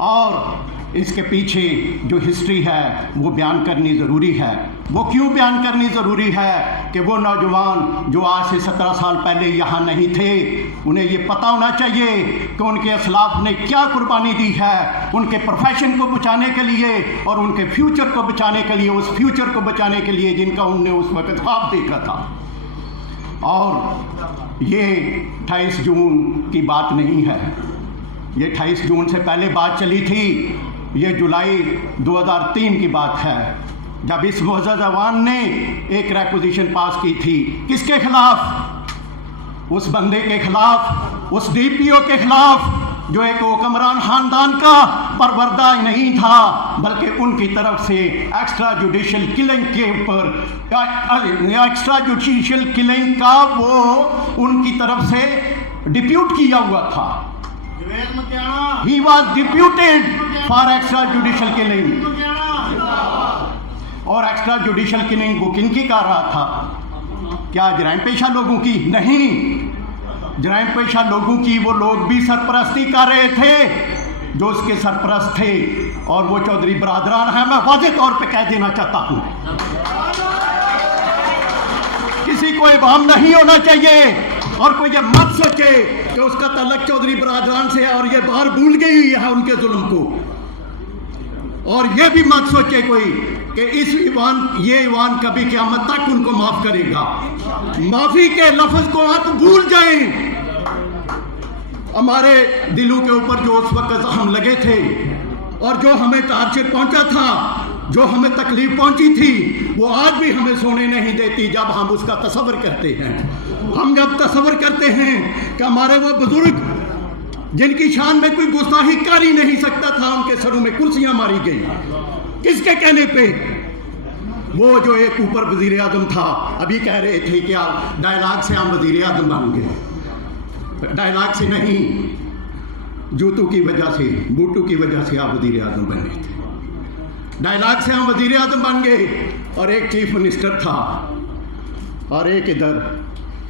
और इसके पीछे जो हिस्ट्री है वो बयान करनी ज़रूरी है। वो क्यों बयान करनी ज़रूरी है कि वो नौजवान जो आज से 17 साल पहले यहाँ नहीं थे, उन्हें ये पता होना चाहिए कि उनके असलाफ ने क्या कुर्बानी दी है उनके प्रोफेशन को बचाने के लिए और उनके फ्यूचर को बचाने के लिए, उस फ्यूचर को बचाने के लिए जिनका उनने उस वक्त ख्वाब देखा था। और ये 28 जून की बात नहीं है, ये 28 जून से पहले बात चली थी। ये जुलाई 2003 की बात है जब इस मुअज़्ज़ज़ ऐवान ने एक रेक्विजिशन पास की थी। किसके खिलाफ? उस बंदे के खिलाफ, उस डीपीओ के खिलाफ जो एक हुक्मरान खानदान का परवरदा नहीं था, बल्कि उनकी तरफ से एक्स्ट्रा जुडिशल किलिंग के ऊपर, एक्स्ट्रा जुडिशल किलिंग का वो उनकी तरफ से डिप्यूट किया हुआ था। He was deputed for extrajudicial killing। और एक्स्ट्रा जुडिशल किलिंग वो किन की कर रहा था? क्या जराइम पेशा लोगों की? नहीं, जराइम पेशा लोगों की वो लोग भी सरपरस्ती कर रहे थे जो उसके सरपरस्त थे, और वो चौधरी बरादरान है। मैं वाज़ेह तौर पे कह देना चाहता हूँ, किसी को इबाम नहीं होना चाहिए और कोई ये मत सोचे कि उसका तल्लक चौधरी बरादरान से है और ये बाहर भूल गई है उनके जुल्म को। और ये भी मत सोचे कोई कि ये ईवान कभी क़यामत तक उनको माफ करेगा। माफी के लफ्ज को आप भूल जाएं। हमारे दिलों के ऊपर जो उस वक्त हम लगे थे और जो हमें टार्चर पहुंचा था, जो हमें तकलीफ पहुंची थी, वो आज भी हमें सोने नहीं देती जब हम उसका तस्वर करते हैं। हम जब तस्वर करते हैं कि हमारे वो बुजुर्ग जिनकी शान में कोई गुस्ताखी कर ही नहीं सकता था, उनके सरों में कुर्सियां मारी गई। किसके कहने पे? वो जो एक ऊपर वजीर आजम था, अभी कह रहे थे कि डायलॉग से हम वजीर आजम बन गए। डायलॉग से नहीं, जूतों की वजह से, बूटों की वजह से आप वजीर आजम बने थे। डायलॉग से हम वजीर आजम बन गए और एक चीफ मिनिस्टर था और एक इधर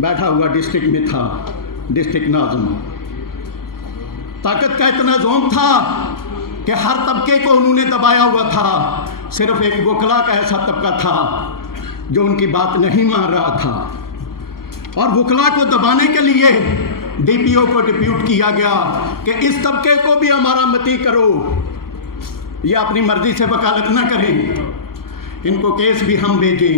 बैठा हुआ डिस्ट्रिक्ट में था डिस्ट्रिक्ट नाज़िम। ताकत का इतना जोम था कि हर तबके को उन्होंने दबाया हुआ था। सिर्फ एक वकला का ऐसा तबका था जो उनकी बात नहीं मान रहा था, और वकला को दबाने के लिए डीपीओ को डिप्यूट किया गया कि इस तबके को भी हमारा मती करो, ये अपनी मर्जी से वकालत ना करें, इनको केस भी हम भेजें,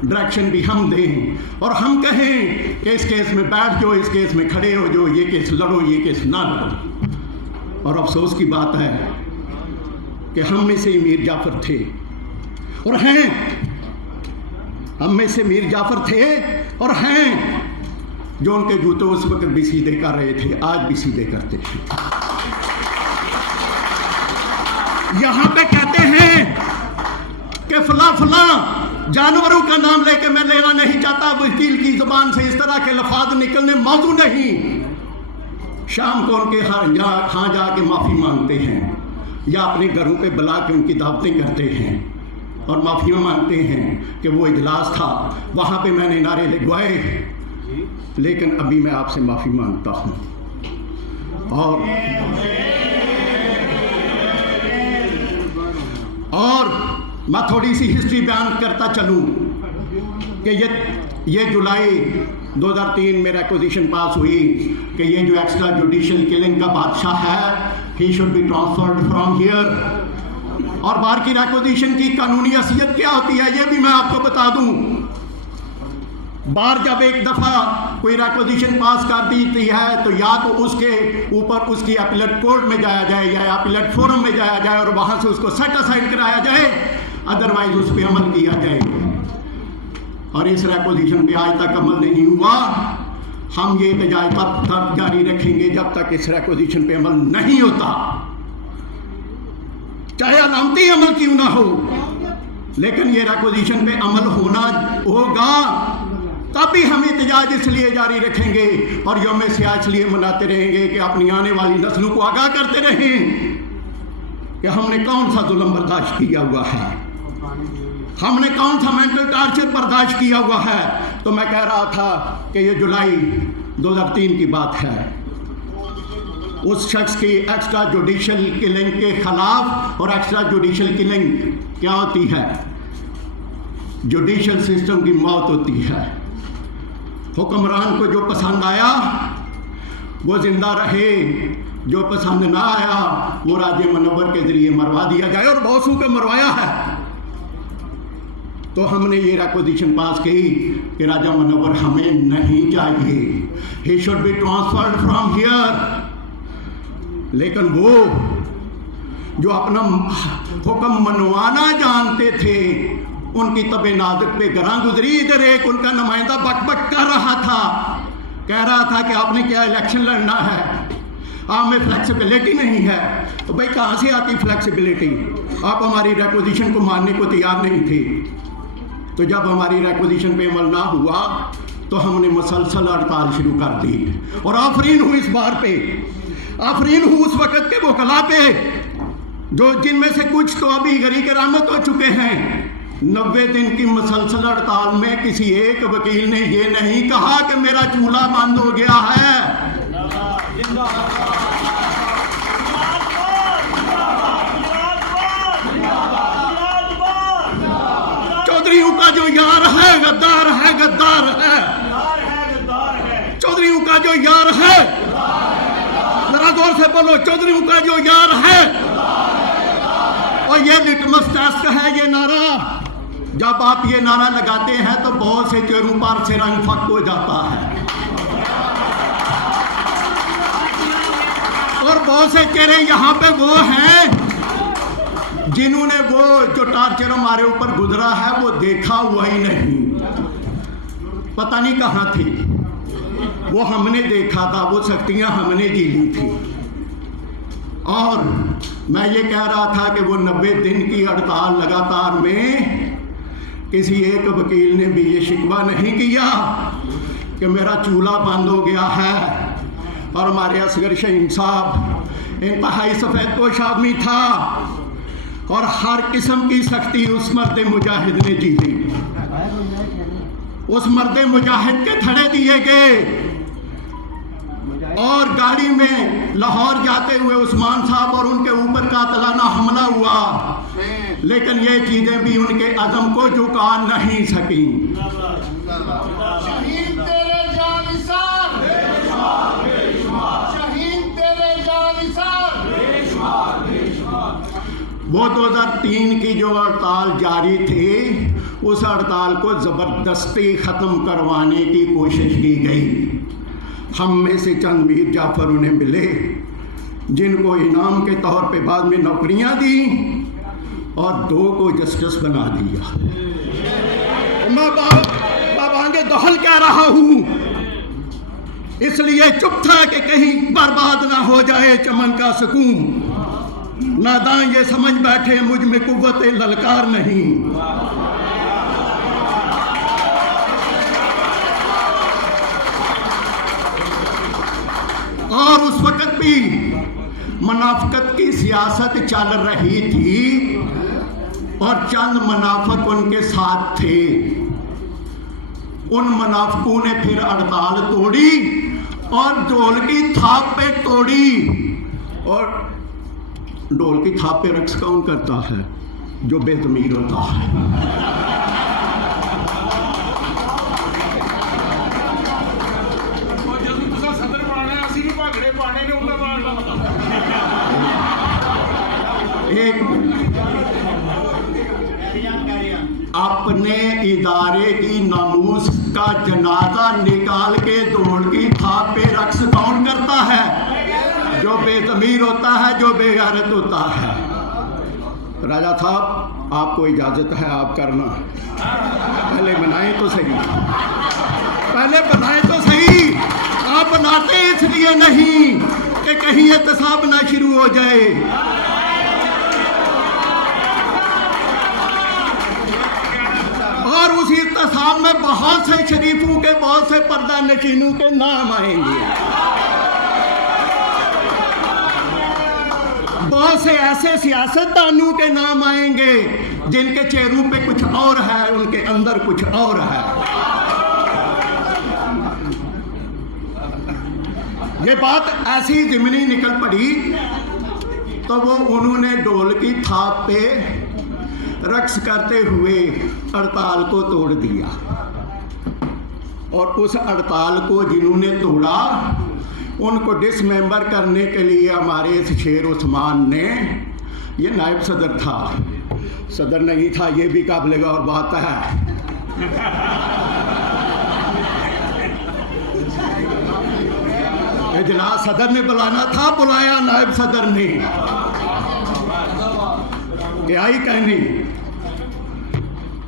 डायरेक्शन भी हम दें और हम कहें कि इस केस में बैठ जाओ, इस केस में खड़े हो जाओ, ये केस लड़ो, ये केस ना लड़ो। और अफसोस की बात है कि हम में से मीर जाफर थे और हैं, हम में से मीर जाफर थे और हैं जो उनके जूते उस वक्त भी सीधे कर रहे थे, आज भी सीधे करते हैं। यहाँ पे कहते हैं कि फला फला जानवरों का नाम लेके मैं लेना नहीं चाहता, वकील की जुबान से इस तरह के लफाज निकलने मौजू नहीं। शाम को उनके खां जाके माफ़ी मांगते हैं या अपने घरों पे बुला के उनकी दावतें करते हैं और माफ़ियाँ मांगते हैं कि वो इजलास था, वहाँ पे मैंने नारे लगवाए, लेकिन अभी मैं आपसे माफ़ी मांगता हूँ। और मैं थोड़ी सी हिस्ट्री बयान करता चलूँ कि ये जुलाई 2003 में रेक्विजिशन पास हुई कि ये जो एक्स्ट्रा जुडिशल किलिंग का बादशाह है, he should be transferred from here. और बार की रेक्विजिशन की कानूनी हैसियत क्या होती है ये भी मैं आपको बता दूं। बार जब एक दफ़ा कोई रेक्विजिशन पास कर दी है तो या तो उसके ऊपर उसकी अपीलेट कोर्ट में जाया जाए या अपीलेट फोरम में जाया जाए और वहाँ से उसको सेट असाइड कराया जाए, अदरवाइज उस पर अमल किया जाए। और इस रेक्विजिशन पे आज तक अमल नहीं हुआ। हम ये एहतजाज तब जारी रखेंगे जब तक इस रेक्विजिशन पे अमल नहीं होता, चाहे अलामती अमल क्यों ना हो, लेकिन ये रेक्विजिशन पे अमल होना होगा। तभी हम एहतजाज इसलिए जारी रखेंगे और यौम सियाह इसलिए मनाते रहेंगे कि अपनी आने वाली नस्लों को आगाह करते रहें कि हमने कौन सा जुल्म बर्दाश्त किया हुआ है, हमने कौन सा मेंटल टार्चर बर्दाश्त किया हुआ है। तो मैं कह रहा था कि ये जुलाई 2003 की बात है उस शख्स की एक्स्ट्रा जुडिशल किलिंग के खिलाफ। और एक्स्ट्रा जुडिशल किलिंग क्या होती है? जुडिशल सिस्टम की मौत होती है। हुक्मरान को जो पसंद आया वो जिंदा रहे, जो पसंद ना आया वो राजे मुनव्वर के जरिए मरवा दिया जाए, और बहुत सू को मरवाया है। तो हमने ये रिक्वेजिशन पास की कि राजा मुनव्वर हमें नहीं चाहिए, he should be transferred from here. लेकिन वो जो अपना हुक्म मनवाना जानते थे, उनकी तबे नाजुक पे गरां गुजरी। इधर एक उनका नुमाइंदा बक कर रहा था, कह रहा था कि आपने क्या इलेक्शन लड़ना है, आप में फ्लेक्सिबिलिटी नहीं है। तो भाई कहाँ से आती फ्लेक्सिबिलिटी? आप हमारी रिक्वेजिशन को मानने को तैयार नहीं थे। तो जब हमारी रिक्वेजिशन पे अमल ना हुआ तो हमने मुसलसल हड़ताल शुरू कर दी। और आफरीन हूँ इस बार पे, आफरीन हूँ उस वक़्त के वकला पे जो जिनमें से कुछ तो अभी गरी करामत हो चुके हैं। 90 दिन की मुसलसल हड़ताल में किसी एक वकील ने ये नहीं कहा कि मेरा चूल्हा बंद हो गया है। चौधरीयों का जो यार है गद्दार है, गद्दार है। चौधरीयों का जो यार है, जरा जोर से बोलो, चौधरीयों का जो यार है। और ये लिटमस टेस्ट है ये नारा। जब आप ये नारा लगाते हैं तो बहुत से चेहरों पर से रंग फक हो जाता है, और बहुत से चेहरे यहाँ पे वो हैं जिन्होंने वो जो टार्चर हमारे ऊपर गुजरा है वो देखा हुआ ही नहीं, पता नहीं कहाँ थी। वो हमने देखा था, वो शक्तियाँ हमने जी ली थी। और मैं ये कह रहा था कि वो 90 दिन की हड़ताल लगातार में किसी एक वकील ने भी ये शिकवा नहीं किया कि मेरा चूल्हा बंद हो गया है। और हमारे असगर शहीन साहब इंतहाई सफ़ेद पोश आदमी था, और हर किस्म की सख्ती उस मर्द मुजाहिद ने जी ली। उस मर्द मुजाहिद के थड़े दिए गए, और गाड़ी में लाहौर जाते हुए उस्मान साहब और उनके ऊपर कातलाना हमला हुआ। लेकिन ये चीजें भी उनके अज़म को झुका नहीं सकी। शहीद तेरे जानिसार, शहीद तेरे जानिसार। वो 2003 की जो हड़ताल जारी थी, उस हड़ताल को ज़बरदस्ती ख़त्म करवाने की कोशिश की गई। हम में से चंद मीर जाफर उन्हें मिले जिनको इनाम के तौर पे बाद में नौकरियां दी, और 2 को जस्टिस बना दिया। मैं बाबांगे दहल कह रहा हूँ, इसलिए चुप था कि कहीं बर्बाद ना हो जाए चमन का सुकून। नादां ये समझ बैठे मुझ में कुव्वत ललकार नहीं। और उस वक्त भी मुनाफिकत की सियासत चल रही थी, और चंद मुनाफिक उनके साथ थे। उन मुनाफिकों ने फिर हड़ताल तोड़ी और ढोल की थाप पे तोड़ी। और ढोल की थाप पे रक्स कौन करता है? जो बेज़मीर होता है। अपने इदारे की नामूस का जनाजा निकाल के दौड़ की थाप पे रक्स कौन करता है? जो बेज़मीर होता है, जो बेगैरत होता है। राजा साहब, आपको इजाज़त है, आप करना। पहले बनाएं तो सही, पहले बनाएं तो सही। आप बनाते इसलिए नहीं कि कहीं एहतसाब ना शुरू हो जाए। और उसी एहतसाब में बहुत से शरीफों के, बहुत से पर्दा नशीनों के नाम आएंगे। बहुत से ऐसे सियासतदानों के नाम आएंगे जिनके चेहरों पे कुछ और है, उनके अंदर कुछ और है। ये बात ऐसी ज़िमनी निकल पड़ी तो वो उन्होंने ढोल की थाप पे रक्स करते हुए हड़ताल को तोड़ दिया। और उस हड़ताल को जिन्होंने तोड़ा उनको डिसमेंबर करने के लिए हमारे इस शेर उस्मान ने, ये नायब सदर था, सदर नहीं था, ये भी काबिल और बात है। इजलास सदर ने बुलाना था, बुलाया नायब सदर ने, क्या ही कहनी।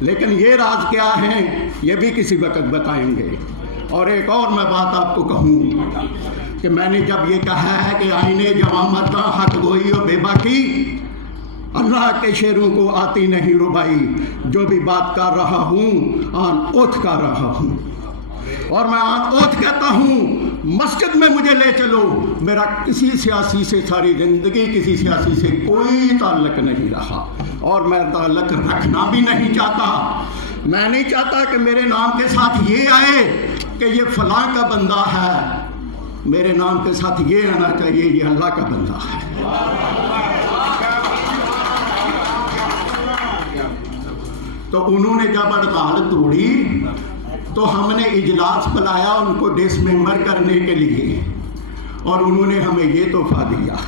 लेकिन ये राज क्या है ये भी किसी वक्त बताएंगे। और एक और मैं बात आपको कहूँ कि मैंने जब ये कहा है कि आईने जवां मर्दा हक गोई और बेबाकी, अल्लाह के शेरों को आती नहीं रुबाई, जो भी बात कर रहा हूँ आन ओथ कर रहा हूँ। और मैं आन ओथ कहता हूँ, मस्जिद में मुझे ले चलो, मेरा किसी सियासी से सारी ज़िंदगी किसी सियासी से कोई ताल्लुक नहीं रहा और मैं ताल्लुक रखना भी नहीं चाहता। मैं नहीं चाहता कि मेरे नाम के साथ ये आए कि ये फलां का बंदा है, मेरे नाम के साथ ये आना चाहिए ये अल्लाह का बंदा है। तो उन्होंने जब हड़ताल तोड़ी तो हमने इजलास बुलाया उनको डिसमेंबर करने के लिए और उन्होंने हमें ये तोहफा दिया।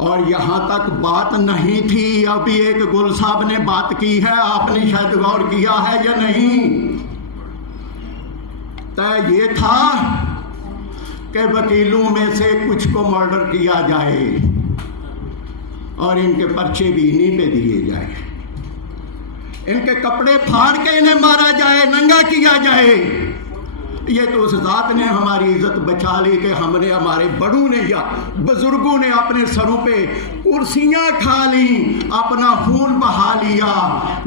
और यहाँ तक बात नहीं थी, अभी एक गुल साहब ने बात की है, आपने शायद गौर किया है या नहीं। तय ये था कि वकीलों में से कुछ को मर्डर किया जाए और इनके पर्चे भी इन्हीं पे दिए जाए, इनके कपड़े फाड़ के इन्हें मारा जाए, नंगा किया जाए। ये तो उस ज़ात ने हमारी इज्जत बचा ली कि हमने, हमारे बड़ों ने या बुजुर्गों ने अपने सरों पे कुर्सियां खा ली, अपना खून बहा लिया,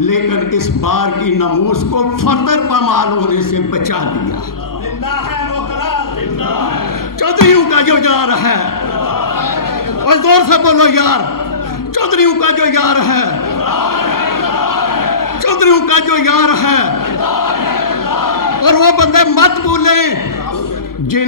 लेकिन इस बार की नमूस को फर्दर पामाल होने से बचा लिया। चौधरीयों का जो यार है, और जोर से बोलो यार, चौधरीयों का जो यार है, चौधरीयों का जो यार है। और वो बंदे मत भूलें जिन्हें